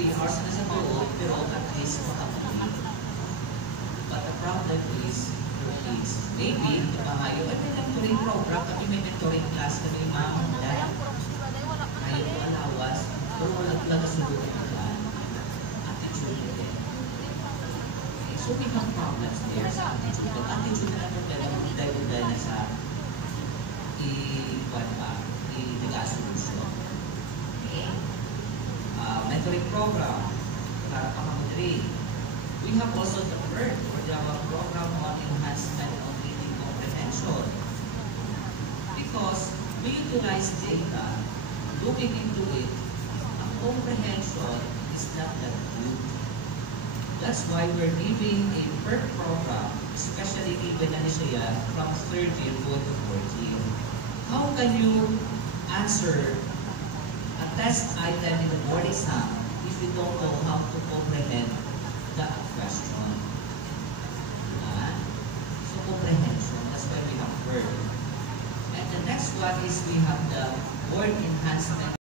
3 hours na sa loob, pero at least makapag-read. But the problem is, your kids, maybe, ayaw, at may mentoring program, kami may mentoring class kami, ma'am, dad, ayaw ko alawas, pero walang nagasulotan nila. Attitude din. Okay, so we have problems there sa attitude. Ang attitude na natin dahil na sa i-nag-asulusyon. Okay? Mentoring program para pakamadali. We have also the PERT, or the program on enhancement of reading comprehension. Because we utilize data, looking into it, ang comprehension is not that good. That's why we're giving a PERT program, especially given na siya from 3rd year to 4th year. How can you answer a test item in the board exam if you don't know how to comprehend the question? So comprehension, that's why we have PERT. And the next one is we have the word enhancement.